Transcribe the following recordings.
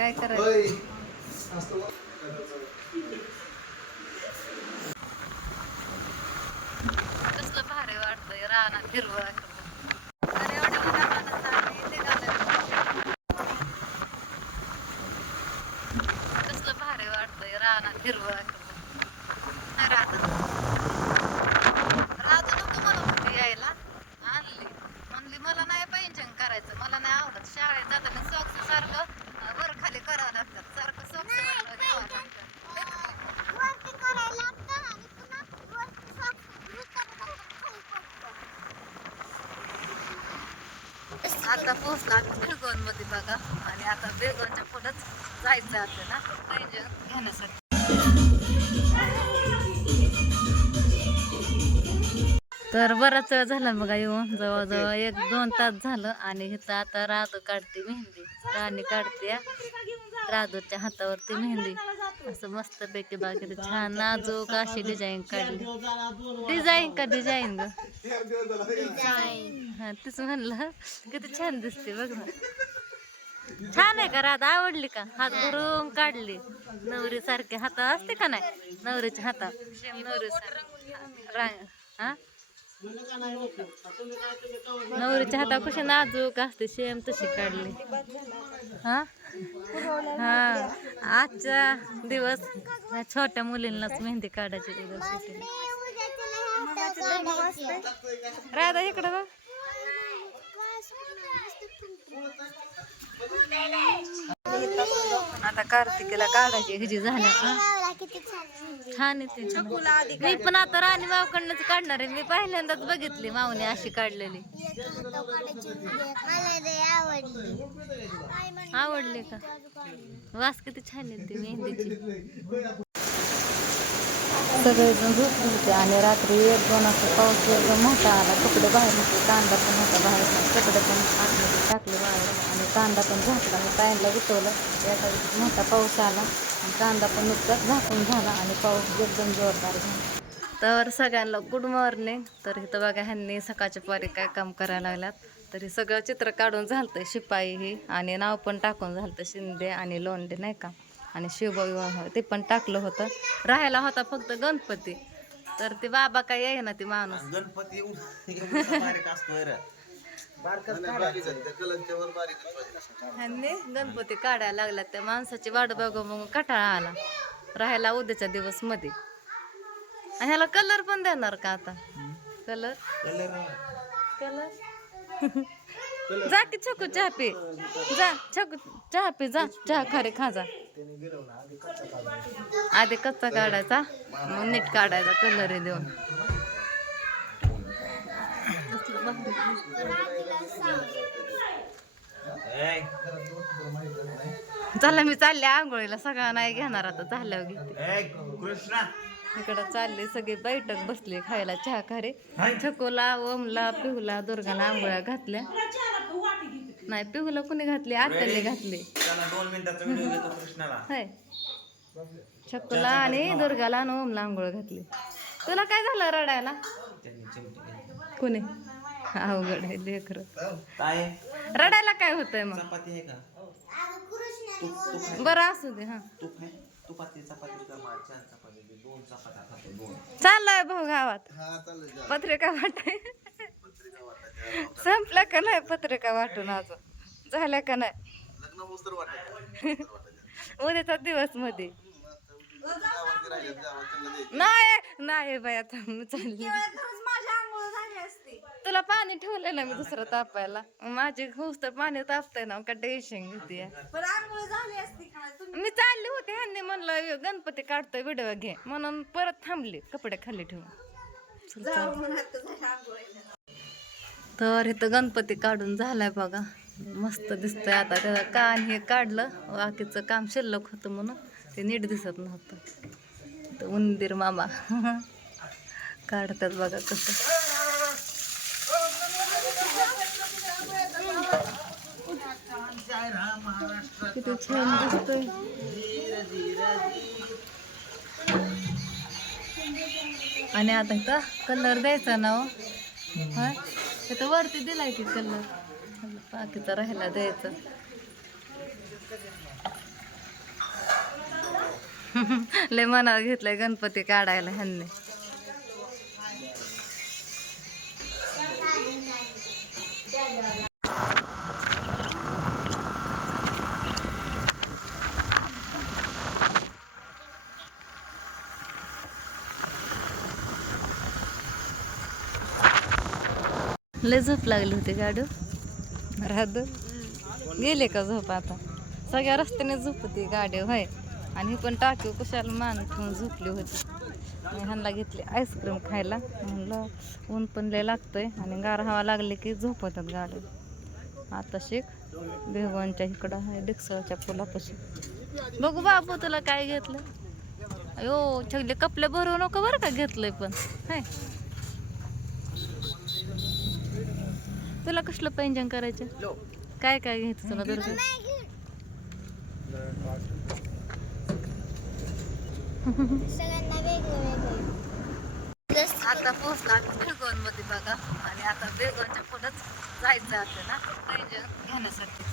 काय करायचं. कसलं भारी वाटतंय रानात हिरवं. कसलं भारी वाटतंय रानात हिरवं नाही राहत राहत नव्हतं मला कुठे यायला. आणली. म्हणली मला नाही पेन्शन करायचं मला नाही आवडत. शाळेत जाताना सॉक्स सारखं करावं सारखं सॉक्स घ्यावं लागतं. आता पोहोचला आम्ही बेगोनमध्ये बघा. आणि आता बेगोनच्या पुढंच जायचं आपल्याला पैंजण घेण्यासाठी. तर बराच वेळ झाला बघा येऊन. जवळजवळ एक दोन तास झालं आणि इथं आता राधू काढते मेहंदी. राणी काढते. राधूच्या हातावरती मेहंदी. असं मस्त पैकी बाकी छान नाजूक अशी डिझाईन काढली. डिझाईन का डिझाईन ग? हा तीच म्हणलं. किती छान दिसते बघ ना. छान आहे का राधा? आवडली का? हात भरून काढली. नवरी सारखे हात असते का नाही? नवरीच्या हाता नवरी रांग हा? नवरीच्या हाता कशी नाजूक असते सेम तशी काढली. हा? हा. आजचा दिवस छोट्या मुलींनाच मेहंदी काढायची दिवस राधा इकडं बघ. आता कार्तिकीला काढायची हिजी झाल्या का किती छान छान येते मी पण आता राणी मावकडनंच काढणार आहे. मी पहिल्यांदाच बघितली माऊने अशी काढलेली. हातावर मला लय आवडली आई आवडली का? वास किती छान येते मेहंदीची. सगळेजण झोपले होते आणि रात्री एक दोन असं पाऊस एकदम मोठा आला. कपडे बाहेर होते. कांदा पण होता बाहेर. कपडे पण आतमध्ये टाकले बाहेर. आणि कांदा पण झाकला. मी पायांना विटवलं एका मोठा पाऊस आला. कांदा पण नुकताच झाकून झाला आणि पाऊस एकदम जोरदार झाला. तर सगळ्यांना गुड मॉर्निंग. तर इथं बघा ह्यांनी सकाळच्या पारी काय काम करायला लागल्यात. तर हे सगळं चित्र काढून झालतंय शिपाई ही आणि नाव पण टाकून झालतं शिंदे आणि लोंढे नाही का? आणि शिवविवाह ते पण टाकलं होतं. राहायला होता फक्त गणपती. तर ते बाबा काय येई ना ती माणूस. गणपती ह्यांनी गणपती काढायला लागला त्या माणसाची वाट बघू मग कटाळा आला. राहायला उद्याच्या दिवसमध्ये आणि ह्याला कलर पण देणार का आता? कलर कलर जा की छकू चहा पी. जा छकू चहा पी जा. चहा खरे खा जा. आधी कच्चा काढायचा. मग नीट काढायचा कलर देऊन. चला मी चालले आंघोळीला. सगळा नाही घेणार आता झाल्यावर घेते इकडं चालले सगळे बैठक बसले खायला चहा खारे. छकोला ओमला पिहूला दुर्गाला आंघोळ्या घातल्या. नाही पिहूला कुणी घातली? आत्याने घातली. छकुला आणि दुर्गाला आणि ओमला आंघोळ घातली. तुला काय झालं रडायला. कुणी? अवघड आहे लेकर काय रडायला काय होतंय मग? चपाती आहे का? अगं कृष्ण तूप तूप आहे बरं असू दे हा. तूप आहे तुपाती चपाती कर मला चार चपाती दे. दोन चपात्या खातो दोन. चाललाय भाऊ गावात. हा, चालेल जा. पत्रिका वाटाय पत्रिका वाटायच्या. संपला का नाही पत्रिका वाटून अजून? झाल्या का नाही? लग्न वाटायचं. उद्याचा दिवसमध्ये. नाही नाही बाई आता मी चालली. तुला पाणी ठेवलं ना मी दुसरं तापायला. माझी हुस तर पाणी तापतंय ना का टेन्शन घेते. मी चालली होते ह्यांनी म्हणलं गणपती काढतोय व्हिडिओ घे. म्हणून परत थांबले कपडे खाली ठेवून. तर इथं गणपती काढून झालाय बघा. मस्त दिसतंय आता त्याला कान हे काढलं बाकीचं काम शिल्लक होतं म्हणून ते नीट दिसत नव्हतं. तर उंदीर मामा काढतात बघा कसं. किती छान दिसतोय. आणि आता का कलर द्यायचा ना हो. हा? तर वरती दिलाय की कलर. बाकीचा राहायला द्यायचं. लय मनावर घेतलंय गणपती काढायला ह्यांनी. लय झोप लागली होती गाडू. राहत गेले का झोप आता? सगळ्या रस्त्याने झोप होती गाडी होय. आणि ही पण टाकीव कुशाला मान ठेवून झोपली होती. मी ह्यांना घेतली आईस्क्रीम खायला. म्हणलं ऊन पण लय लागतंय आणि गार हवा लागली की झोपवतात गाडी. आता शिक बेगवानच्या इकडं आहे डिक्सळच्या पुलापाशी. बघू बापू तुला काय घेतलं. अयो छगले कपले भरू नको बरं का घेतलंय पण. हाय. तुला कसलं पैंजन करायचं? काय काय घ्यायचं तुला दर सगळ्यांना वेगळं वेगळं. जसं आता पोहोचला बेगोनमध्ये बघा. आणि आता बेगोनच्या पुढंच जायचं आपलं ना पैंजन घेण्यासाठी.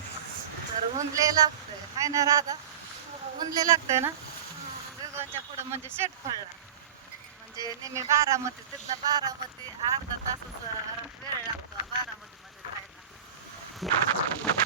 तर उनले लागतंय. काय ना राधा? उनले लागतंय ना? बेगोनच्या पुढं म्हणजे शेट पडला म्हणजे नेहमी बारामती तिथनं बारामती अर्धा तासच वेळ लागतो. Thank you.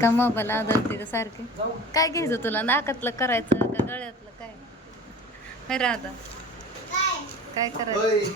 का मोबाईल आदळते का सारखे? काय घ्यायचं तुला? नाकातलं करायचं का गळ्यातलं काय? काय काय? करायचं?